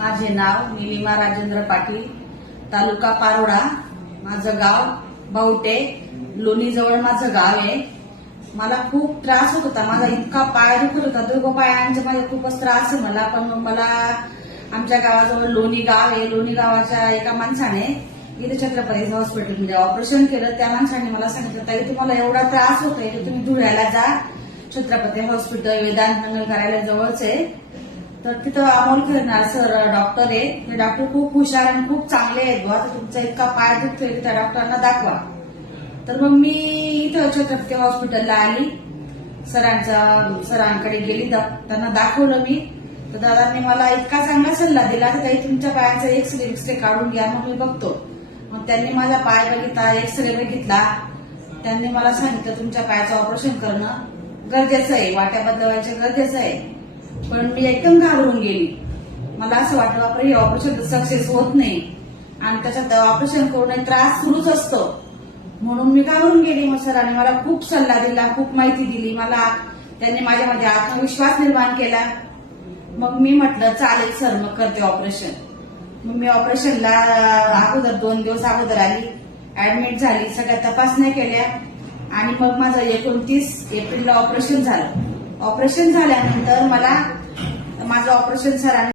माझे नाव निलिमा राजेंद्र पाटील, तालुका पारोडा, माझं गाव बावटे, लोणीजवळ माझं गाव आहे. मला खूप त्रास होत होता. माझा इतका पाय दुखत होता, दोघं पायांचे माझे खूपच त्रास आहे मला. पण मला आमच्या गावाजवळ लोणी गाव आहे. लोणी गावाच्या एका माणसाने इथे छत्रपती हॉस्पिटलमध्ये ऑपरेशन केलं. त्या माणसाने मला सांगितलं, ताई तुम्हाला एवढा त्रास होतोय तर तुम्ही धुळ्याला जा, छत्रपती हॉस्पिटल वेदांत मंगल कार्यालय जवळच आहे. तर तिथं अमोल खैरनार सर डॉक्टर आहे. ते डॉक्टर खूप हुशार आणि खूप चांगले आहेत. बुवा तर तुमचा इतका पाय दुखतोय की त्या डॉक्टरांना दाखवा. तर मग मी इथं छत्रपती हॉस्पिटलला आली, सरांकडे गेली, त्यांना दाखवलं मी. तर दादांनी मला इतका चांगला सल्ला दिला की ताई तुमच्या पायाचा एक्सरे काढून घ्या, मग मी बघतो. मग त्यांनी माझा पाय बघितला, एक्सरे बघितला. त्यांनी मला सांगितलं तुमच्या पायाचं ऑपरेशन करणं गरजेचं आहे, वाट्या बदलवायचं गरजेचं आहे. पण मी एकदम घाबरून गेली. मला असं वाटलं बापरे हे ऑपरेशन सक्सेस होत नाही आणि त्याच्यात ऑपरेशन करून त्रास सुरूच असतो, म्हणून मी घाबरून गेली. मग सरांनी मला खूप सल्ला दिला, खूप माहिती दिली मला. त्यांनी माझ्यामध्ये आत्मविश्वास निर्माण केला. मग मी म्हटलं चालेल सर, मग करते ऑपरेशन. मग मी ऑपरेशनला अगोदर 2 दिवस अगोदर आली, ऍडमिट झाली, सगळ्या तपासण्या केल्या आणि मग माझं 29 एप्रिलला ऑपरेशन झालं. ऑपरेशन झाल्यानंतर मला माझं ऑपरेशन सरांनी